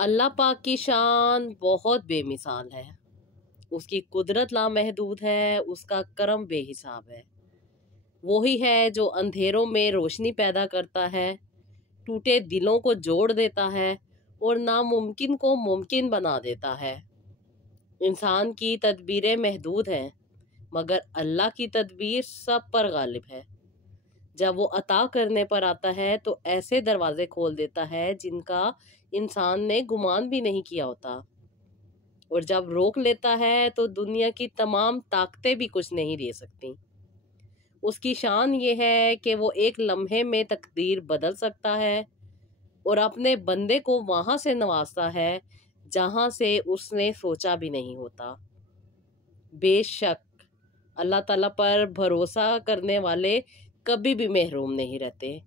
अल्लाह पाक की शान बहुत बेमिसाल है। उसकी कुदरत लामहदूद है, उसका करम बेहिसाब है। वही है जो अंधेरों में रोशनी पैदा करता है, टूटे दिलों को जोड़ देता है और नामुमकिन को मुमकिन बना देता है। इंसान की तदबीरें महदूद हैं, मगर अल्लाह की तदबीर सब पर गालिब है। जब वो अता करने पर आता है तो ऐसे दरवाजे खोल देता है जिनका इंसान ने गुमान भी नहीं किया होता, और जब रोक लेता है तो दुनिया की तमाम ताकतें भी कुछ नहीं दे सकती। उसकी शान ये है कि वो एक लम्हे में तकदीर बदल सकता है और अपने बंदे को वहां से नवाजता है जहां से उसने सोचा भी नहीं होता। बेशक अल्लाह ताला पर भरोसा करने वाले कभी भी महरूम नहीं रहते।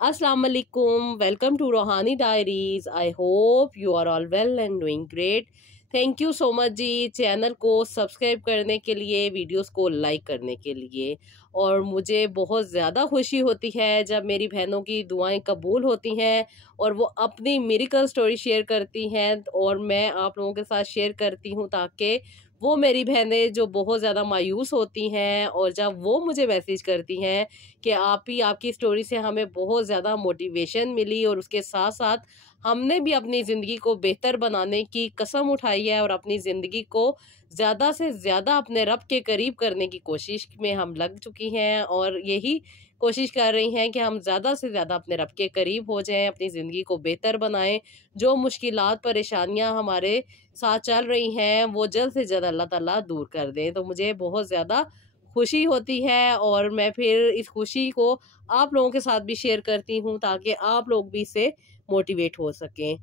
अस्सलाम वालेकुम, welcome to Roohani diaries. I hope you are all well and doing great. Thank you so much जी, चैनल को सब्सक्राइब करने के लिए, वीडियोस को लाइक करने के लिए। और मुझे बहुत ज़्यादा खुशी होती है जब मेरी बहनों की दुआएं कबूल होती हैं और वो अपनी मिरेकल स्टोरी शेयर करती हैं और मैं आप लोगों के साथ शेयर करती हूँ, ताकि वो मेरी बहनें जो बहुत ज़्यादा मायूस होती हैं और जब वो मुझे मैसेज करती हैं कि आपकी स्टोरी से हमें बहुत ज़्यादा मोटिवेशन मिली और उसके साथ साथ हमने भी अपनी ज़िंदगी को बेहतर बनाने की कसम उठाई है और अपनी ज़िंदगी को ज़्यादा से ज़्यादा अपने रब के करीब करने की कोशिश में हम लग चुकी हैं और यही कोशिश कर रही हैं कि हम ज़्यादा से ज़्यादा अपने रब के करीब हो जाएं, अपनी ज़िंदगी को बेहतर बनाएं। जो मुश्किलात परेशानियां हमारे साथ चल रही हैं वो जल्द से जल्द अल्लाह ताला दूर कर दें। तो मुझे बहुत ज़्यादा खुशी होती है और मैं फिर इस खुशी को आप लोगों के साथ भी शेयर करती हूँ ताकि आप लोग भी इससे मोटिवेट हो सकें।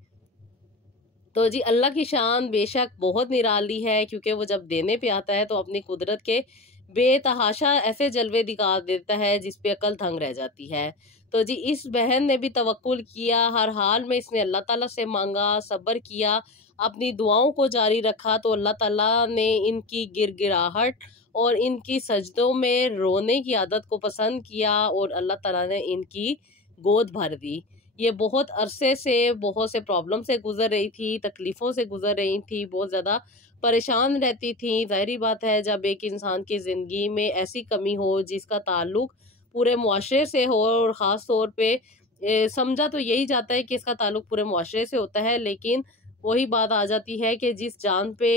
तो जी, अल्लाह की शान बेशक बहुत निराली है, क्योंकि वो जब देने पे आता है तो अपनी कुदरत के बेतहाशा ऐसे जलवे दिखा देता है जिस पे अकल दंग रह जाती है। तो जी, इस बहन ने भी तवक्कुल किया, हर हाल में इसने अल्लाह ताला से मांगा, सब्र किया, अपनी दुआओं को जारी रखा, तो अल्लाह ताला ने इनकी गिड़गिड़ाहट और इनकी सजदों में रोने की आदत को पसंद किया और अल्लाह ताला ने इनकी गोद भर दी। ये बहुत अरसे से बहुत से प्रॉब्लम से गुजर रही थी, तकलीफ़ों से गुजर रही थी, बहुत ज़्यादा परेशान रहती थी। ज़ाहिर बात है, जब एक इंसान की ज़िंदगी में ऐसी कमी हो जिसका ताल्लुक पूरे मुआशरे से हो और ख़ास तौर पे समझा तो यही जाता है कि इसका ताल्लुक पूरे मुआशरे से होता है, लेकिन वही बात आ जाती है कि जिस जान पे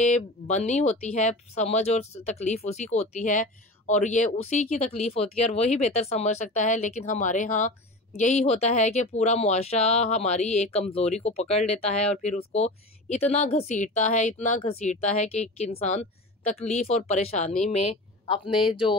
बनी होती है समझ और तकलीफ़ उसी को होती है और ये उसी की तकलीफ़ होती है और वही बेहतर समझ सकता है। लेकिन हमारे यहाँ यही होता है कि पूरा मुआशरा हमारी एक कमज़ोरी को पकड़ लेता है और फिर उसको इतना घसीटता है कि एक इंसान तकलीफ़ और परेशानी में अपने जो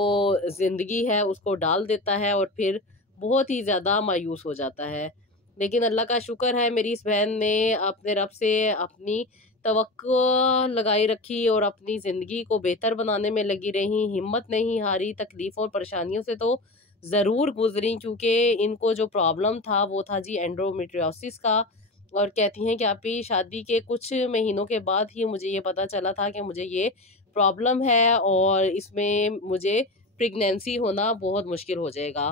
ज़िंदगी है उसको डाल देता है और फिर बहुत ही ज़्यादा मायूस हो जाता है। लेकिन अल्लाह का शुक्र है, मेरी इस बहन ने अपने रब से अपनी तवक्कुल लगाई रखी और अपनी ज़िंदगी को बेहतर बनाने में लगी रही, हिम्मत नहीं हारी। तकलीफ़ों और परेशानियों से तो ज़रूर गुजरी, क्योंकि इनको जो प्रॉब्लम था वो था जी एंडोमेट्रियोसिस का। और कहती हैं कि आपकी शादी के कुछ महीनों के बाद ही मुझे ये पता चला था कि मुझे ये प्रॉब्लम है और इसमें मुझे प्रेगनेंसी होना बहुत मुश्किल हो जाएगा।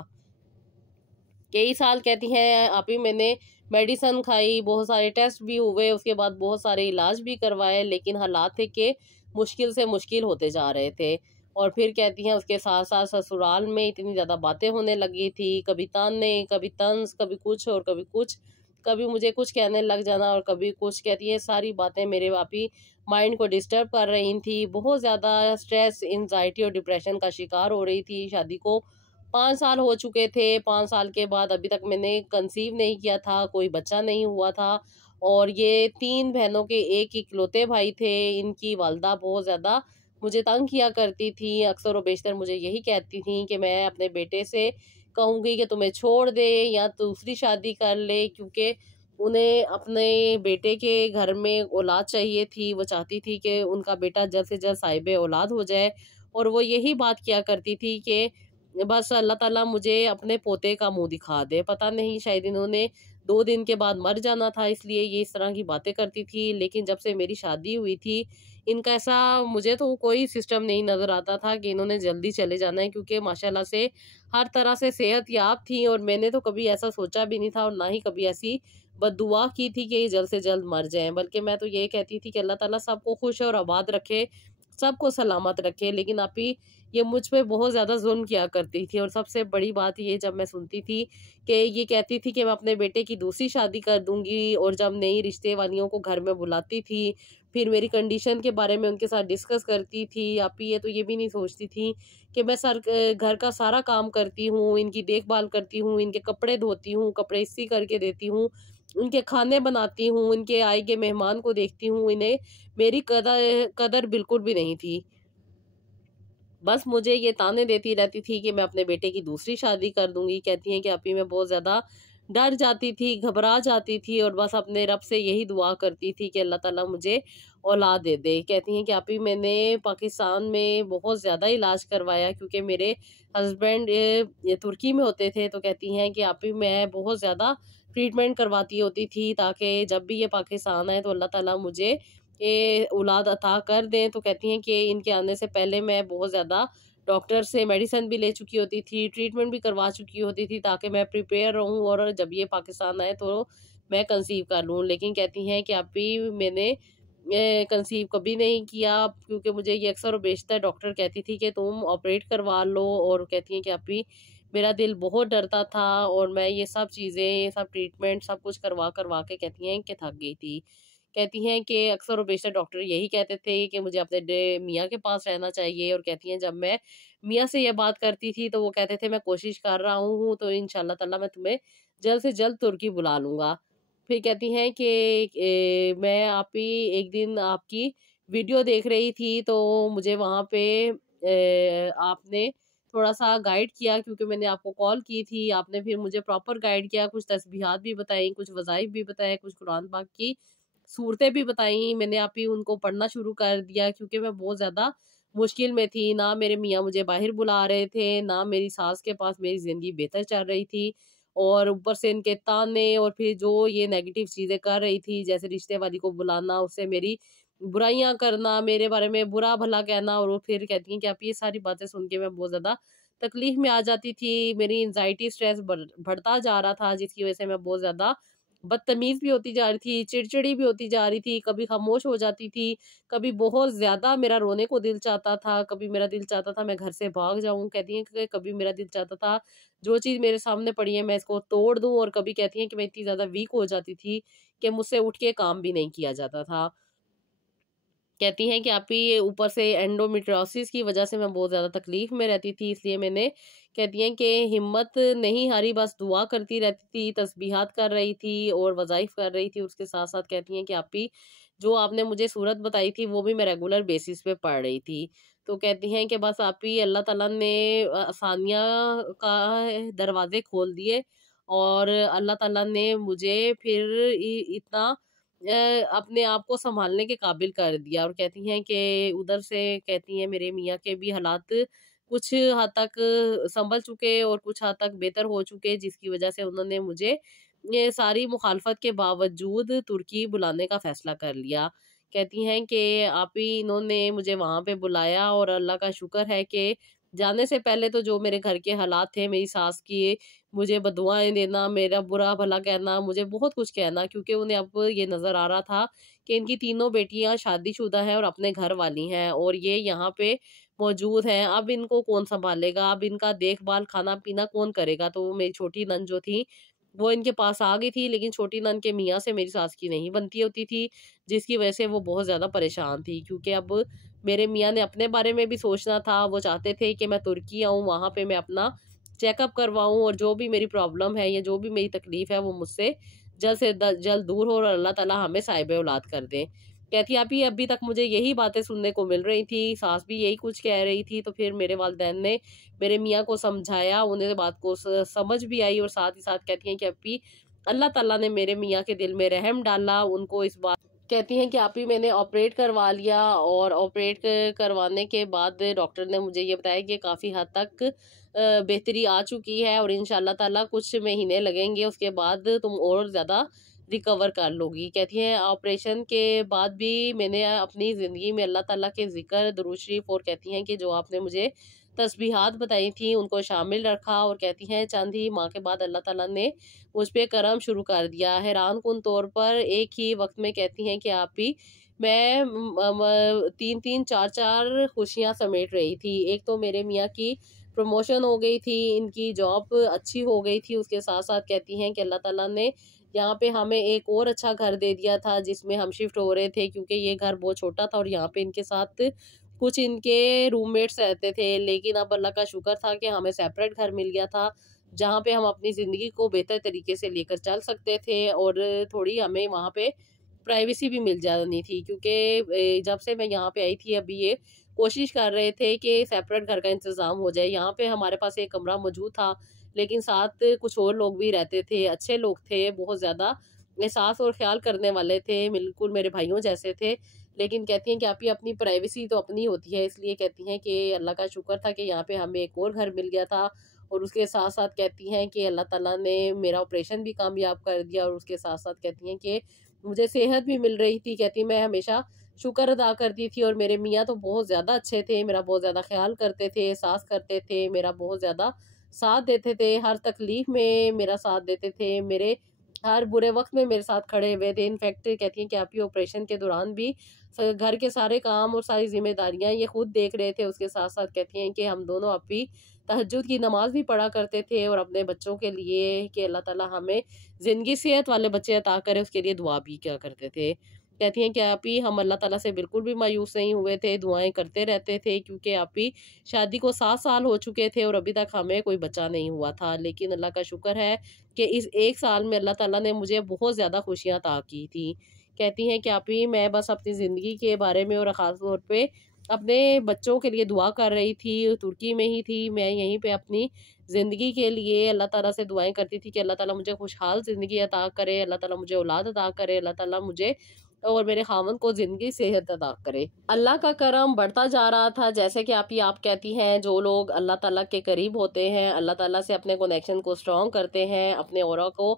कई साल कहती हैं आप ही मैंने मेडिसन खाई, बहुत सारे टेस्ट भी हुए, उसके बाद बहुत सारे इलाज भी करवाए, लेकिन हालात थे कि मुश्किल से मुश्किल होते जा रहे थे। और फिर कहती हैं उसके साथ साथ ससुराल में इतनी ज़्यादा बातें होने लगी थी, कभी ताने, कभी तंज, कभी कुछ और कभी कुछ, कभी मुझे कुछ कहने लग जाना और कभी कुछ। कहती है सारी बातें मेरे वापी माइंड को डिस्टर्ब कर रही थी, बहुत ज़्यादा स्ट्रेस, एंजाइटी और डिप्रेशन का शिकार हो रही थी। शादी को 5 साल हो चुके थे, 5 साल के बाद अभी तक मैंने कंसीव नहीं किया था, कोई बच्चा नहीं हुआ था। और ये 3 बहनों के एक इकलौते भाई थे। इनकी वालिदा बहुत ज़्यादा मुझे तंग किया करती थी, अक्सर और बेशतर मुझे यही कहती थी कि मैं अपने बेटे से कहूँगी कि तुम्हें छोड़ दे या दूसरी शादी कर ले, क्योंकि उन्हें अपने बेटे के घर में औलाद चाहिए थी। वो चाहती थी कि उनका बेटा जल्द से जल्द साहिब औलाद हो जाए और वो यही बात किया करती थी कि बस अल्लाह ताला मुझे अपने पोते का मुंह दिखा दे। पता नहीं, शायद इन्होंने 2 दिन के बाद मर जाना था, इसलिए ये इस तरह की बातें करती थी। लेकिन जब से मेरी शादी हुई थी, इनका ऐसा मुझे तो कोई सिस्टम नहीं नज़र आता था कि इन्होंने जल्दी चले जाना है, क्योंकि माशाल्लाह से हर तरह से सेहत याब थी और मैंने तो कभी ऐसा सोचा भी नहीं था और ना ही कभी ऐसी बद्दुआ की थी कि ये जल्द से जल्द मर जाएं, बल्कि मैं तो ये कहती थी कि अल्लाह ताला सबको खुश और आबाद रखे, सबको सलामत रखे। लेकिन आपी ये मुझ पे बहुत ज़्यादा जुल्म किया करती थी। और सबसे बड़ी बात ये, जब मैं सुनती थी कि ये कहती थी कि मैं अपने बेटे की दूसरी शादी कर दूंगी, और जब नई रिश्ते वालियों को घर में बुलाती थी, फिर मेरी कंडीशन के बारे में उनके साथ डिस्कस करती थी, आपी ये तो ये भी नहीं सोचती थी कि मैं घर का सारा काम करती हूँ, इनकी देखभाल करती हूँ, इनके कपड़े धोती हूँ, कपड़े इस्त्री करके देती हूँ, उनके खाने बनाती हूँ, उनके आए के मेहमान को देखती हूँ। इन्हें मेरी कदर कदर बिल्कुल भी नहीं थी। बस मुझे ये ताने देती रहती थी कि मैं अपने बेटे की दूसरी शादी कर दूंगी। कहती हैं कि अभी मैं बहुत ज़्यादा डर जाती थी, घबरा जाती थी, और बस अपने रब से यही दुआ करती थी कि अल्लाह ताला मुझे औलाद दे दे। कहती हैं कि अभी मैंने पाकिस्तान में बहुत ज़्यादा इलाज करवाया, क्योंकि मेरे हस्बैंड तुर्की में होते थे। तो कहती हैं कि अभी मैं बहुत ज़्यादा ट्रीटमेंट करवाती होती थी, ताकि जब भी ये पाकिस्तान आए तो अल्लाह ताला मुझे ये औलाद अता कर दें। तो कहती हैं कि इनके आने से पहले मैं बहुत ज़्यादा डॉक्टर से मेडिसिन भी ले चुकी होती थी, ट्रीटमेंट भी करवा चुकी होती थी, ताकि मैं प्रिपेयर रहूं और जब ये पाकिस्तान आए तो मैं कंसीव कर लूं। लेकिन कहती हैं कि अभी मैंने कंसीव कभी नहीं किया, क्योंकि मुझे ये अक्सर और बेशतर डॉक्टर कहती थी कि तुम ऑपरेट करवा लो। और कहती हैं कि अभी मेरा दिल बहुत डरता था, और मैं ये सब चीज़ें, ये सब ट्रीटमेंट सब कुछ करवा करवा के कहती हैं कि थक गई थी। कहती हैं कि अक्सर और बेशतर डॉक्टर यही कहते थे कि मुझे अपने मियाँ के पास रहना चाहिए। और कहती हैं जब मैं मियाँ से ये बात करती थी तो वो कहते थे मैं कोशिश कर रहा हूँ, तो इंशाल्लाह ताला मैं तुम्हें जल्द से जल्द तुर्की बुला लूँगा। फिर कहती हैं कि मैं आप ही एक दिन आपकी वीडियो देख रही थी, तो मुझे वहाँ पे आपने थोड़ा-सा गाइड किया, क्योंकि मैंने आपको कॉल की थी। आपने फिर मुझे प्रॉपर गाइड किया, कुछ तस्बीहात भी बताई, कुछ वज़ाइफ भी बताए, कुछ कुरान पाक की सूरतें भी बताई। मैंने आप ही उनको पढ़ना शुरू कर दिया, क्योंकि मैं बहुत ज़्यादा मुश्किल में थी। ना मेरे मियाँ मुझे बाहर बुला रहे थे, ना मेरी सास के पास मेरी ज़िंदगी बेहतर चल रही थी, और ऊपर से इनके ताने, और फिर जो ये नेगेटिव चीज़ें कर रही थी, जैसे रिश्ते वाली को बुलाना, उससे मेरी बुराइयाँ करना, मेरे बारे में बुरा भला कहना। और वो फिर कहती हैं कि आप ये सारी बातें सुन के मैं बहुत ज़्यादा तकलीफ़ में आ जाती थी। मेरी एंग्ज़ायटी स्ट्रेस बढ़ता जा रहा था, जिसकी वज़ह से मैं बहुत ज़्यादा बदतमीज़ भी होती जा रही थी, चिड़चिड़ी भी होती जा रही थी, कभी खामोश हो जाती थी, कभी बहुत ज़्यादा मेरा रोने को दिल चाहता था, कभी मेरा दिल चाहता था मैं घर से भाग जाऊँ। कहती हैं कि कभी मेरा दिल चाहता था जो चीज़ मेरे सामने पड़ी है मैं इसको तोड़ दूँ, और कभी कहती हैं कि मैं इतनी ज़्यादा वीक हो जाती थी कि मुझसे उठ के काम भी नहीं किया जाता था। कहती हैं कि आप ही ये ऊपर से एंडोमेट्रियोसिस की वजह से मैं बहुत ज़्यादा तकलीफ़ में रहती थी, इसलिए मैंने कहती हैं कि हिम्मत नहीं हारी, बस दुआ करती रहती थी, तस्बीहात कर रही थी और वज़ाइफ कर रही थी। उसके साथ-साथ कहती हैं कि आप ही जो आपने मुझे सूरत बताई थी वो भी मैं रेगुलर बेसिस पे पढ़ रही थी। तो कहती हैं कि बस आप ही अल्लाह ताला ने आसानियाँ का दरवाज़े खोल दिए, और अल्लाह ताला ने मुझे फिर इतना अपने आप को सँभालने के काबिल कर दिया। और कहती हैं कि उधर से कहती हैं मेरे मियाँ के भी हालात कुछ हद तक सँभल चुके और कुछ हद तक बेहतर हो चुके, जिसकी वज़ह से उन्होंने मुझे ये सारी मुखालफत के बावजूद तुर्की बुलाने का फ़ैसला कर लिया। कहती हैं कि आप ही इन्होंने मुझे वहाँ पे बुलाया, और अल्लाह का शुक्र है कि जाने से पहले तो जो मेरे घर के हालात थे, मेरी सास की मुझे बददुआएँ देना, मेरा बुरा भला कहना, मुझे बहुत कुछ कहना, क्योंकि उन्हें अब ये नज़र आ रहा था कि इनकी तीनों बेटियाँ शादीशुदा हैं और अपने घर वाली हैं, और ये यहाँ पे मौजूद हैं। अब इनको कौन सँभालेगा? अब इनका देखभाल, खाना-पीना कौन करेगा? तो वो मेरी छोटी नंद जो थी, वो इनके पास आ गई थी, लेकिन छोटी नंद के मियाँ से मेरी सास की नहीं बनती होती थी, जिसकी वजह से वो बहुत ज़्यादा परेशान थी। क्योंकि अब मेरे मियाँ ने अपने बारे में भी सोचना था, वो चाहते थे कि मैं तुर्की आऊँ, वहाँ पे मैं अपना चेकअप करवाऊँ, और जो भी मेरी प्रॉब्लम है या जो भी मेरी तकलीफ़ है वो मुझसे जल्द से जल्द दूर हो, और अल्लाह ताला हमें साहिब औलाद कर दे। कहती आप ही अभी तक मुझे यही बातें सुनने को मिल रही थी, सास भी यही कुछ कह रही थी। तो फिर मेरे वालिदैन ने मेरे मियाँ को समझाया, उन्हें बात को समझ भी आई, और साथ ही साथ कहती हैं कि अभी अल्लाह ताला ने मेरे मियाँ के दिल में रहम डाला, उनको इस बात कहती हैं कि आप ही मैंने ऑपरेट करवा लिया, और ऑपरेट करवाने के बाद डॉक्टर ने मुझे ये बताया कि काफ़ी हद तक बेहतरी आ चुकी है, और इंशाल्लाह ताला कुछ महीने लगेंगे, उसके बाद तुम और ज़्यादा रिकवर कर लोगी। कहती हैं ऑपरेशन के बाद भी मैंने अपनी ज़िंदगी में अल्लाह ताला के ज़िक्र, दुरूद शरीफ, और कहती हैं कि जो आपने मुझे तस्बीहात बताई थी उनको शामिल रखा और कहती हैं चंद ही माह के बाद अल्लाह ताला ने मुझ पे करम शुरू कर दिया। हैरान कुन तौर पर एक ही वक्त में कहती हैं कि आप ही मैं 3-3 4-4 खुशियाँ समेट रही थी। एक तो मेरे मियाँ की प्रमोशन हो गई थी, इनकी जॉब अच्छी हो गई थी, उसके साथ-साथ कहती हैं कि अल्लाह ताला ने यहाँ पे हमें एक और अच्छा घर दे दिया था जिसमें हम शिफ्ट हो रहे थे, क्योंकि ये घर बहुत छोटा था और यहाँ पे इनके साथ कुछ इनके रूममेट्स रहते थे। लेकिन अब अल्लाह का शुक्र था कि हमें सेपरेट घर मिल गया था, जहाँ पे हम अपनी ज़िंदगी को बेहतर तरीके से लेकर चल सकते थे और थोड़ी हमें वहाँ पे प्राइवेसी भी मिल जानी थी, क्योंकि जब से मैं यहाँ पे आई थी अभी ये कोशिश कर रहे थे कि सेपरेट घर का इंतज़ाम हो जाए। यहाँ पे हमारे पास एक कमरा मौजूद था, लेकिन साथ कुछ और लोग भी रहते थे, अच्छे लोग थे, बहुत ज़्यादा एहसास और ख़्याल करने वाले थे, बिल्कुल मेरे भाइयों जैसे थे। लेकिन कहती हैं कि आप ही अपनी प्राइवेसी तो अपनी होती है, इसलिए कहती हैं कि अल्लाह का शुक्र था कि यहाँ पे हमें एक और घर मिल गया था। और उसके साथ-साथ कहती हैं कि अल्लाह ताला ने मेरा ऑपरेशन भी कामयाब कर दिया और उसके साथ-साथ कहती हैं कि मुझे सेहत भी मिल रही थी। कहती मैं हमेशा शुक्र अदा करती थी और मेरे मियाँ तो बहुत ज़्यादा अच्छे थे, मेरा बहुत ज़्यादा ख़्याल करते थे, एहसास करते थे, मेरा बहुत ज़्यादा साथ देते थे, हर तकलीफ़ में मेरा साथ देते थे, मेरे हर बुरे वक़्त में मेरे साथ खड़े हुए थे। इनफैक्ट कहती हैं कि आप ही ऑपरेशन के दौरान भी घर के सारे काम और सारी ज़िम्मेदारियाँ ये खुद देख रहे थे। उसके साथ-साथ कहती हैं कि हम दोनों आप ही तहज्जुद की नमाज़ भी पढ़ा करते थे और अपने बच्चों के लिए कि अल्लाह ताला हमें ज़िंदगी सेहत वाले बच्चे अता करे, उसके लिए दुआ भी किया करते थे। कहती हैं कि आप ही हम अल्लाह ताला से बिल्कुल भी मायूस नहीं हुए थे, दुआएँ करते रहते थे, क्योंकि आप ही शादी को 7 साल हो चुके थे और अभी तक हमें कोई बच्चा नहीं हुआ था। लेकिन अल्लाह का शुक्र है कि इस 1 साल में अल्लाह ताला ने मुझे बहुत ज़्यादा खुशियाँ अता की थी। कहती हैं कि आप ही मैं बस अपनी ज़िंदगी के बारे में और ख़ास तौर पे अपने बच्चों के लिए दुआ कर रही थी। तुर्की में ही थी, मैं यहीं पे अपनी ज़िंदगी के लिए अल्लाह ताला से दुआएँ करती थी कि अल्लाह ताला मुझे खुशहाल ज़िंदगी अता करे, अल्लाह ताला मुझे औलाद अता करे, अल्लाह ताला मुझे और मेरे ख़ावंद को ज़िंदगी सेहत अता करे। अल्लाह का करम बढ़ता जा रहा था, जैसे कि आप कहती हैं जो लोग अल्लाह ताला के करीब होते हैं, अल्लाह ताला से अपने कनेक्शन को स्ट्रॉन्ग करते हैं, अपने ऑरा को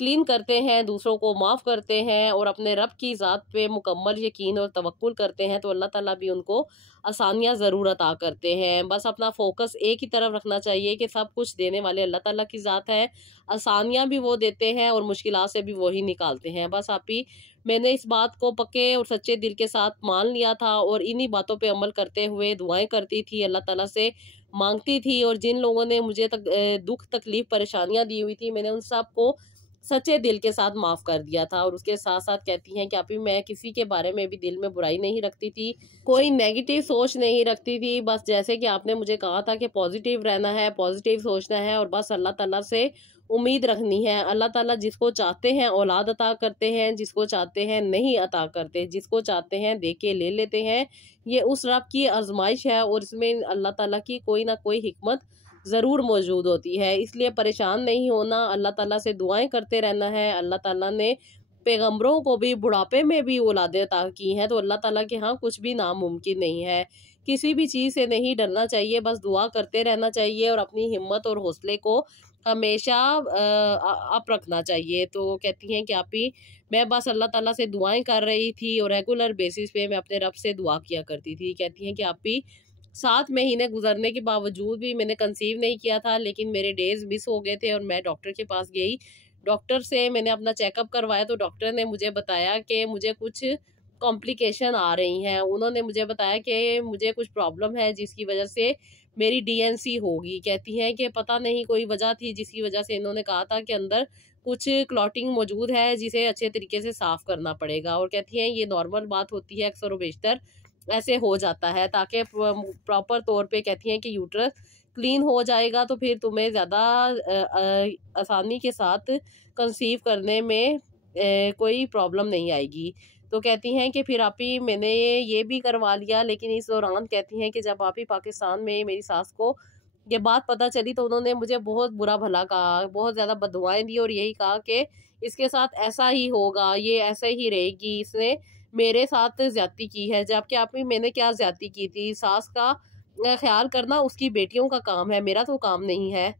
क्लीन करते हैं, दूसरों को माफ़ करते हैं और अपने रब की ज़ात पे मुकम्मल यकीन और तवक्कुल करते हैं, तो अल्लाह ताला भी उनको आसानियाँ ज़रूर अता करते हैं। बस अपना फ़ोकस एक ही तरफ रखना चाहिए कि सब कुछ देने वाले अल्लाह ताला की ज़ात है, आसानियाँ भी वो देते हैं और मुश्किलात से भी वो ही निकालते हैं। बस आप ही मैंने इस बात को पक्के और सच्चे दिल के साथ मान लिया था और इन्हीं बातों पे अमल करते हुए दुआएँ करती थी, अल्लाह ताला से माँगती थी और जिन लोगों ने मुझे दुःख, तकलीफ़, परेशानियाँ दी हुई थी, मैंने उन सब को सच्चे दिल के साथ माफ़ कर दिया था। और उसके साथ-साथ कहती हैं कि अभी मैं किसी के बारे में भी दिल में बुराई नहीं रखती थी, कोई नेगेटिव सोच नहीं रखती थी। बस जैसे कि आपने मुझे कहा था कि पॉज़िटिव रहना है, पॉज़िटिव सोचना है और बस अल्लाह ताला से उम्मीद रखनी है। अल्लाह ताला जिसको चाहते हैं औलाद अता करते हैं, जिसको चाहते हैं नहीं अता करते, जिसको चाहते हैं दे के ले लेते हैं। ये उस रब की आज़माइश है और इसमें अल्लाह ताला की कोई ना कोई हिकमत ज़रूर मौजूद होती है। इसलिए परेशान नहीं होना, अल्लाह ताला से दुआएँ करते रहना है। अल्लाह ताला ने पैगंबरों को भी बुढ़ापे में भी औलादें अता की हैं, तो अल्लाह ताला के यहाँ कुछ भी नामुमकिन नहीं है। किसी भी चीज़ से नहीं डरना चाहिए, बस दुआ करते रहना चाहिए और अपनी हिम्मत और हौसले को हमेशा अप रखना चाहिए। तो कहती हैं कि आप ही मैं बस अल्लाह ताला से दुआएँ कर रही थी और रेगुलर बेसिस पे मैं अपने रब से दुआ किया करती थी। कहती हैं कि आप ही 7 महीने गुजरने के बावजूद भी मैंने कंसीव नहीं किया था, लेकिन मेरे डेज़ मिस हो गए थे और मैं डॉक्टर के पास गई। डॉक्टर से मैंने अपना चेकअप करवाया तो डॉक्टर ने मुझे बताया कि मुझे कुछ कॉम्प्लिकेशन आ रही हैं। उन्होंने मुझे बताया कि मुझे कुछ प्रॉब्लम है जिसकी वजह से मेरी डीएनसी होगी। कहती हैं कि पता नहीं कोई वजह थी जिसकी वजह से इन्होंने कहा था कि अंदर कुछ क्लॉटिंग मौजूद है जिसे अच्छे तरीके से साफ़ करना पड़ेगा। और कहती हैं ये नॉर्मल बात होती है, अक्सर व बेशतर ऐसे हो जाता है, ताकि प्रॉपर तौर पे कहती हैं कि यूट्रस क्लीन हो जाएगा तो फिर तुम्हें ज़्यादा आसानी के साथ कंसीव करने में कोई प्रॉब्लम नहीं आएगी। तो कहती हैं कि फिर आप ही मैंने ये भी करवा लिया, लेकिन इस दौरान कहती हैं कि जब आप ही पाकिस्तान में मेरी सास को ये बात पता चली तो उन्होंने मुझे बहुत बुरा भला कहा, बहुत ज़्यादा बददुआएँ दी और यही कहा कि इसके साथ ऐसा ही होगा, ये ऐसे ही रहेगी, इसने मेरे साथ ज़्यादती की है। जबकि आप ही मैंने क्या ज़्यादती की थी? सास का ख़्याल करना उसकी बेटियों का काम है, मेरा तो काम नहीं है।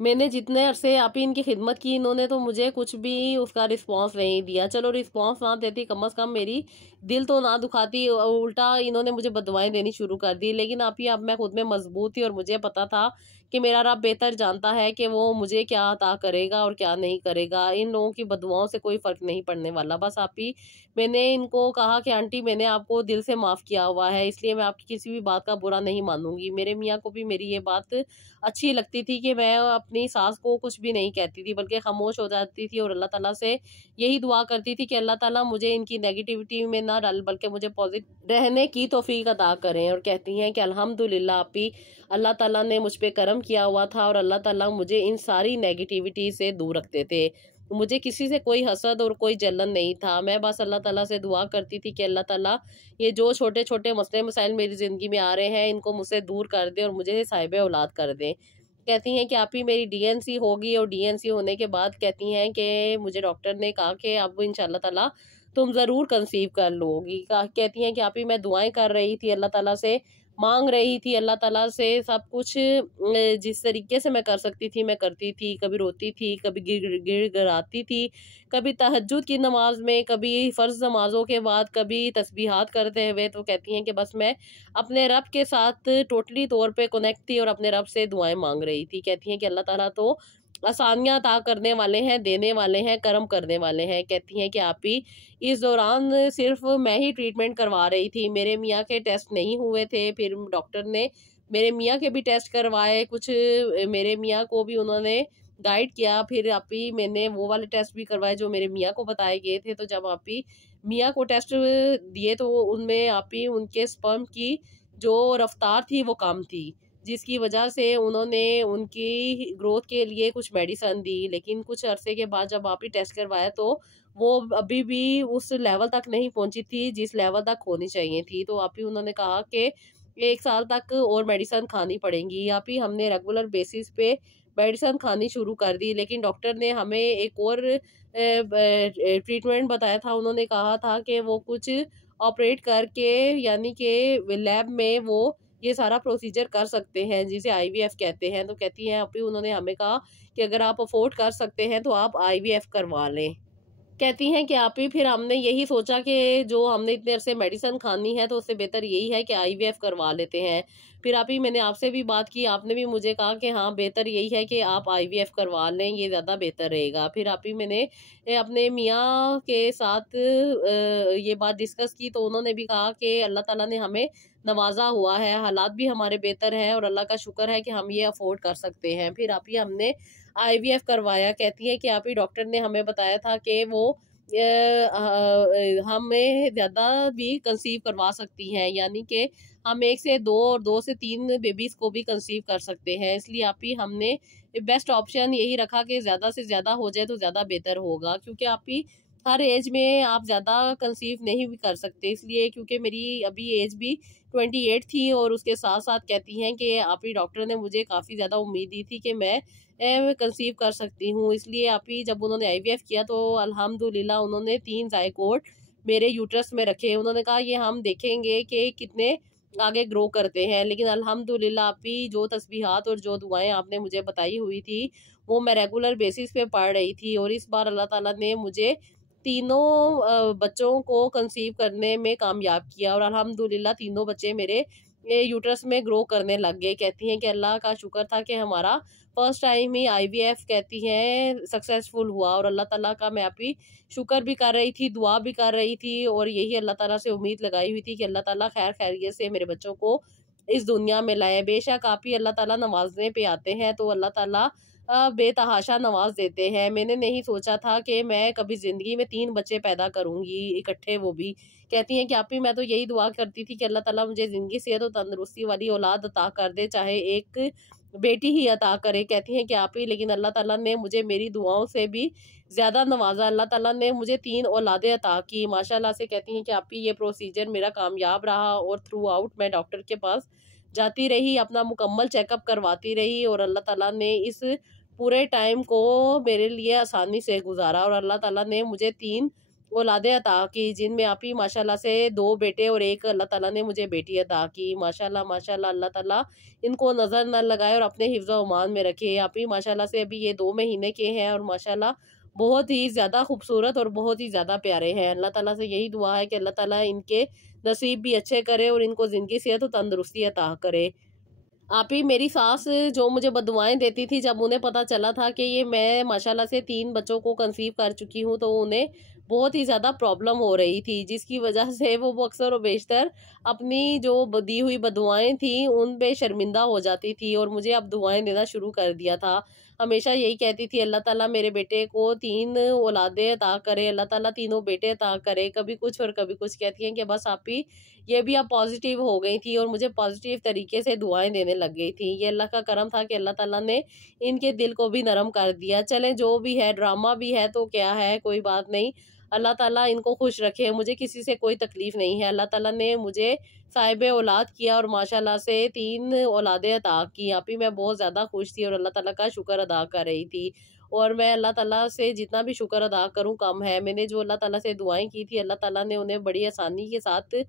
मैंने जितने अरसे आप ही इनकी खिदमत की, इन्होंने तो मुझे कुछ भी उसका रिस्पांस नहीं दिया। चलो रिस्पांस ना देती, कम से कम मेरी दिल तो ना दुखाती, उल्टा इन्होंने मुझे बदवाएं देनी शुरू कर दी। लेकिन आप ही अब मैं खुद में मजबूत थी और मुझे पता था कि मेरा रब बेहतर जानता है कि वो मुझे क्या अता करेगा और क्या नहीं करेगा। इन लोगों की बदुआओं से कोई फ़र्क नहीं पड़ने वाला। बस आप ही मैंने इनको कहा कि आंटी मैंने आपको दिल से माफ़ किया हुआ है, इसलिए मैं आपकी किसी भी बात का बुरा नहीं मानूंगी। मेरे मियाँ को भी मेरी ये बात अच्छी लगती थी कि मैं अपनी सास को कुछ भी नहीं कहती थी, बल्कि खामोश हो जाती थी और अल्लाह ताला से यही दुआ करती थी कि अल्लाह ताला मुझे इनकी नेगेटिविटी में ना डाल, बल्कि मुझे पॉजिटिव रहने की तौफीक अता करें। और कहती हैं कि अल्हम्दुलिल्लाह आप ही अल्लाह ताला ने मुझ पे करम किया हुआ था और अल्लाह ताला मुझे इन सारी नेगेटिविटी से दूर रखते थे। मुझे किसी से कोई हसद और कोई जलन नहीं था। मैं बस अल्लाह ताला से दुआ करती थी कि अल्लाह ताला ये जो छोटे छोटे मसले मसाइल मेरी ज़िंदगी में आ रहे हैं, इनको मुझसे दूर कर दे और मुझे साहिब औलाद कर दें। कहती हैं कि आप ही मेरी डीएनसी होगी और डीएनसी होने के बाद कहती हैं कि मुझे डॉक्टर ने कहा कि अब इंशाल्लाह ताला तुम ज़रूर कंसीव कर लोगी। कहती हैं कि आप ही मैं दुआएं कर रही थी, अल्लाह ताला से मांग रही थी, अल्लाह ताला से सब कुछ जिस तरीके से मैं कर सकती थी मैं करती थी। कभी रोती थी, कभी गिड़गिड़ाती थी, कभी तहज्जुद की नमाज में, कभी फ़र्ज़ नमाज़ों के बाद, कभी तस्बीहात करते हुए। तो कहती हैं कि बस मैं अपने रब के साथ टोटली तौर पे कनेक्ट थी और अपने रब से दुआएं मांग रही थी। कहती हैं कि अल्लाह ताला तो आसानियाँ अता करने वाले हैं, देने वाले हैं, करम करने वाले हैं। कहती हैं कि आप ही इस दौरान सिर्फ मैं ही ट्रीटमेंट करवा रही थी, मेरे मियाँ के टेस्ट नहीं हुए थे। फिर डॉक्टर ने मेरे मियाँ के भी टेस्ट करवाए, कुछ मेरे मियाँ को भी उन्होंने गाइड किया। फिर आप ही मैंने वो वाले टेस्ट भी करवाए जो मेरे मियाँ को बताए गए थे। तो जब आप ही मियाँ को टेस्ट दिए तो उनमें आप ही उनके स्पर्म की जो रफ्तार थी वो कम थी, जिसकी वजह से उन्होंने उनकी ग्रोथ के लिए कुछ मेडिसिन दी। लेकिन कुछ अरसे के बाद जब आप ही टेस्ट करवाया तो वो अभी भी उस लेवल तक नहीं पहुंची थी जिस लेवल तक होनी चाहिए थी। तो आप ही उन्होंने कहा कि 1 साल तक और मेडिसिन खानी पड़ेंगी। आप ही हमने रेगुलर बेसिस पे मेडिसिन खानी शुरू कर दी। लेकिन डॉक्टर ने हमें एक और ट्रीटमेंट बताया था। उन्होंने कहा था कि वो कुछ ऑपरेट करके, यानी कि लैब में वो ये सारा प्रोसीजर कर सकते हैं, जिसे आईवीएफ कहते हैं। तो कहती हैं अभी उन्होंने हमें कहा कि अगर आप अफोर्ड कर सकते हैं तो आप आईवीएफ करवा लें। कहती हैं कि आप ही फिर हमने यही सोचा कि जो हमने इतने अरसे मेडिसिन खानी है तो उससे बेहतर यही है कि आईवीएफ करवा लेते हैं। फिर आप ही मैंने आपसे भी बात की, आपने भी मुझे कहा कि हाँ बेहतर यही है कि आप आईवीएफ करवा लें, ये ज़्यादा बेहतर रहेगा। फिर आप ही मैंने अपने मियाँ के साथ ये बात डिस्कस की तो उन्होंने भी कहा कि अल्लाह ताला ने हमें नवाजा हुआ है, हालात भी हमारे बेहतर हैं और अल्लाह का शुक्र है कि हम ये अफोर्ड कर सकते हैं। फिर आप ही हमने आईवीएफ करवाया। कहती है कि आप ही डॉक्टर ने हमें बताया था कि वो हमें ज़्यादा भी कंसीव करवा सकती हैं, यानी कि हम 1 से 2 और 2 से 3 बेबीज़ को भी कंसीव कर सकते हैं। इसलिए आप ही हमने बेस्ट ऑप्शन यही रखा कि ज़्यादा से ज़्यादा हो जाए तो ज़्यादा बेहतर होगा, क्योंकि आप ही हर एज में आप ज़्यादा कंसीव नहीं भी कर सकते। इसलिए क्योंकि मेरी अभी एज भी 28 थी और उसके साथ साथ कहती हैं कि आप ही डॉक्टर ने मुझे काफ़ी ज़्यादा उम्मीद दी थी कि मैं कंसीव कर सकती हूँ। इसलिए आप ही जब उन्होंने आईवीएफ किया तो अल्हम्दुलिल्लाह उन्होंने 3 ज़ायगोट मेरे यूट्रस में रखे। उन्होंने कहा ये हम देखेंगे कि कितने आगे ग्रो करते हैं। लेकिन अल्हम्दुलिल्लाह आप ही जो तस्बीहात और जो दुआएं आपने मुझे बताई हुई थी वो मैं रेगुलर बेसिस पे पढ़ रही थी और इस बार अल्लाह ताला ने मुझे तीनों बच्चों को कंसीव करने में कामयाब किया और अल्हम्दुलिल्लाह तीनों बच्चे मेरे यूट्रस में ग्रो करने लग गए। कहती हैं कि अल्लाह का शुक्र था कि हमारा फर्स्ट टाइम ही आईवीएफ कहती हैं सक्सेसफुल हुआ और अल्लाह ताला का मैं अभी शुक्र भी कर रही थी, दुआ भी कर रही थी और यही अल्लाह ताला से उम्मीद लगाई हुई थी कि अल्लाह ताला खैर खैरियत से मेरे बच्चों को इस दुनिया में लाए। बेशक आप ही अल्लाह ताला नवाजने पे आते हैं तो अल्लाह ताला बेतहाशा नवाज देते हैं। मैंने नहीं सोचा था कि मैं कभी ज़िंदगी में 3 बच्चे पैदा करूँगी इकट्ठे, वो भी। कहती हैं कि आप ही मैं तो यही दुआ करती थी कि अल्लाह ताला मुझे ज़िंदगी, सेहत और तंदुरुस्ती वाली औलाद अता कर दे, चाहे एक बेटी ही अता करे। कहती हैं कि आप ही लेकिन अल्लाह ताला ने मुझे मेरी दुआओं से भी ज़्यादा नवाजा। अल्लाह ताला ने मुझे 3 औलादें अता की माशाल्लाह से। कहती हैं कि आप ही ये प्रोसीजर मेरा कामयाब रहा और थ्रू आउट मैं डॉक्टर के पास जाती रही, अपना मुकम्मल चेकअप करवाती रही और अल्लाह ताला ने इस पूरे टाइम को मेरे लिए आसानी से गुजारा और अल्लाह ताला ने मुझे 3 औलादे अता की, जिनमें आप ही माशाल्लाह से 2 बेटे और 1 अल्लाह ताला ने मुझे बेटी अता की। माशाल्लाह माशाल्लाह अल्लाह ताला इनको नज़र न लगाए और अपने हिफ्ज़ व अमान में रखे। आप ही माशाल्लाह से अभी ये 2 महीने के हैं और माशाल्लाह बहुत ही ज़्यादा खूबसूरत और बहुत ही ज़्यादा प्यारे हैं। अल्लाह ताला से यही दुआ है कि अल्लाह ताला इनके नसीब भी अच्छे करे और इनको ज़िंदगी सेहत और तंदुरुस्ती अता करे। आप ही मेरी सास जो मुझे बददुआएँ देती थी, जब उन्हें पता चला था कि ये मैं माशाल्लाह से 3 बच्चों को कंसीव कर चुकी हूँ, तो उन्हें बहुत ही ज़्यादा प्रॉब्लम हो रही थी, जिसकी वजह से वो अक्सर व बेशतर अपनी जो दी हुई बददुआएँ थी उन पे शर्मिंदा हो जाती थी और मुझे अब दुआएँ देना शुरू कर दिया था। हमेशा यही कहती थी, अल्लाह ताला मेरे बेटे को 3 औलादें अता करे, अल्लाह ताला तीनों बेटे अता करे, कभी कुछ और कभी कुछ। कहती हैं कि बस आप ही ये भी अब पॉजिटिव हो गई थी और मुझे पॉजिटिव तरीके से दुआएं देने लग गई थी। ये अल्लाह का करम था कि अल्लाह ताला ने इनके दिल को भी नरम कर दिया। चलें जो भी है, ड्रामा भी है तो क्या है, कोई बात नहीं। अल्लाह ताला इनको खुश रखे, मुझे किसी से कोई तकलीफ नहीं है। अल्लाह ताला ने मुझे साहिब औलाद किया और माशाल्लाह से 3 औलादें अता की। आप ही मैं बहुत ज़्यादा खुश थी और अल्लाह ताला का शुक्र अदा कर रही थी। और मैं अल्लाह ताला से जितना भी शुक्र अदा करूँ कम है। मैंने जो अल्लाह ताला से दुआएं की थी, अल्लाह ताला ने उन्हें बड़ी आसानी के साथ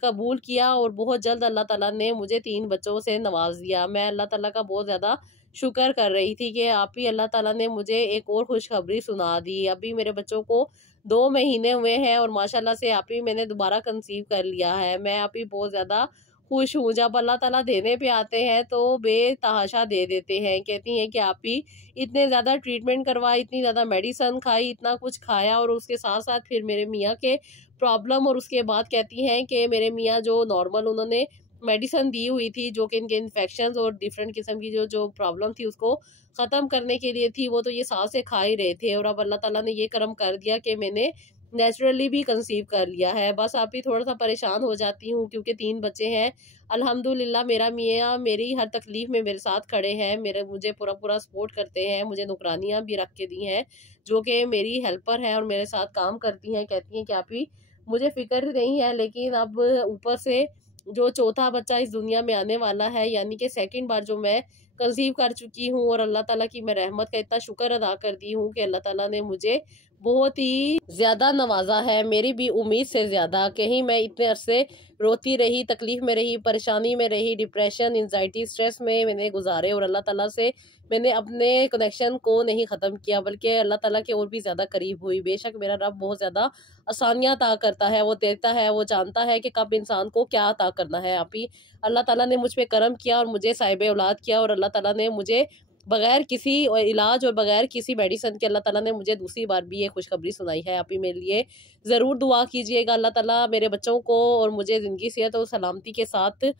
कबूल किया और बहुत जल्द अल्लाह ताला ने मुझे 3 बच्चों से नवाज दिया। मैं अल्लाह ताला का बहुत ज़्यादा शुक्र कर रही थी कि आप ही अल्लाह ताला ने मुझे एक और खुशखबरी सुना दी। अभी मेरे बच्चों को 2 महीने हुए हैं और माशाल्लाह से आप ही मैंने दोबारा कंसीव कर लिया है। मैं आप ही बहुत ज़्यादा खुश हूँ। जब अल्लाह ताला देने पे आते हैं तो बेतहाशा दे देते हैं। कहती हैं कि आप ही इतने ज़्यादा ट्रीटमेंट करवाई, इतनी ज़्यादा मेडिसिन खाई, इतना कुछ खाया और उसके साथ-साथ फिर मेरे मियाँ के प्रॉब्लम, और उसके बाद कहती हैं कि मेरे मियाँ जो नॉर्मल उन्होंने मेडिसिन दी हुई थी जो कि इनके इन्फेक्शंस और डिफरेंट किस्म की जो जो प्रॉब्लम थी उसको ख़त्म करने के लिए थी, वो तो ये साल से खा ही रहे थे। और अब अल्लाह ताला ने ये करम कर दिया कि मैंने नेचुरली भी कंसीव कर लिया है। बस आप ही थोड़ा-सा परेशान हो जाती हूँ क्योंकि 3 बच्चे हैं। अल्हम्दुलिल्लाह मेरा मियाँ मेरी हर तकलीफ़ में मेरे साथ खड़े हैं, मेरे मुझे पूरा-पूरा सपोर्ट करते हैं, मुझे नौकरानियाँ भी रख के दी हैं, जो कि मेरी हेल्पर हैं और मेरे साथ काम करती हैं। कहती हैं कि आप ही मुझे फ़िक्र नहीं है, लेकिन अब ऊपर से जो चौथा बच्चा इस दुनिया में आने वाला है, यानी कि सेकंड बार जो मैं कंसीव कर चुकी हूँ, और अल्लाह ताला की मैं रहमत का इतना शुक्र अदा करती हूँ कि अल्लाह ताला ने मुझे बहुत ही ज़्यादा नवाजा है, मेरी भी उम्मीद से ज़्यादा। कहीं मैं इतने अरसे रोती रही, तकलीफ़ में रही, परेशानी में रही, डिप्रेशन, एंजाइटी, स्ट्रेस में मैंने गुजारे और अल्लाह ताला से मैंने अपने कनेक्शन को नहीं ख़त्म किया, बल्कि अल्लाह ताला के और भी ज़्यादा करीब हुई। बेशक मेरा रब बहुत ज़्यादा आसानियाँ अता करता है, वो देता है, वो जानता है कि कब इंसान को क्या अता करना है। आप ही अल्लाह ताला ने मुझ पे करम किया और मुझे साहिब औलाद किया, और अल्लाह ताला ने मुझे बगैर किसी इलाज और बगैर किसी मेडिसिन के अल्लाह ताला ने मुझे दूसरी बार भी ये खुशखबरी सुनाई है। आप ही मेरे लिए ज़रूर दुआ कीजिएगा। अल्लाह ताला मेरे बच्चों को और मुझे ज़िंदगी, सेहत और सलामती के साथ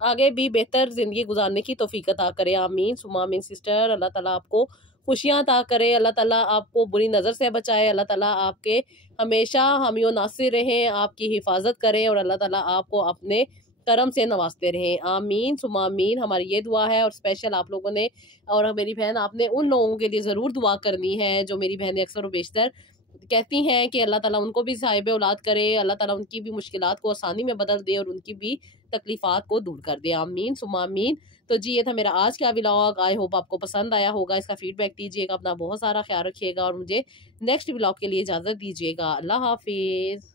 आगे भी बेहतर ज़िंदगी गुजारने की तौफ़ीक अता करे। आमीन सुम्मा आमीन सिस्टर। अल्लाह ताला आपको खुशियाँ अता करे, अल्लाह ताला आपको बुरी नज़र से बचाए, अल्लाह ताला आपके हमेशा हामी और नासिर रहें, आपकी हिफाजत करें और अल्लाह ताला आपको अपने करम से नवाजते रहें। आमीन सुम्मा आमीन। हमारी ये दुआ है, और स्पेशल आप लोगों ने और मेरी बहन आपने उन लोगों के लिए ज़रूर दुआ करनी है जो मेरी बहनें अक्सर व बेशतर कहती हैं कि अल्लाह ताला उनको भी साहिब औलाद करे, अल्लाह ताला उनकी भी मुश्किलात को आसानी में बदल दे और उनकी भी तकलीफ़ात को दूर कर दे। आमीन सुम्मा आमीन। तो जी ये था मेरा आज का व्लॉग। आई होप आपको पसंद आया होगा। इसका फीडबैक दीजिएगा, अपना बहुत सारा ख्याल रखिएगा और मुझे नेक्स्ट व्लॉग के लिए इजाज़त दीजिएगा। अल्लाह हाफिज़।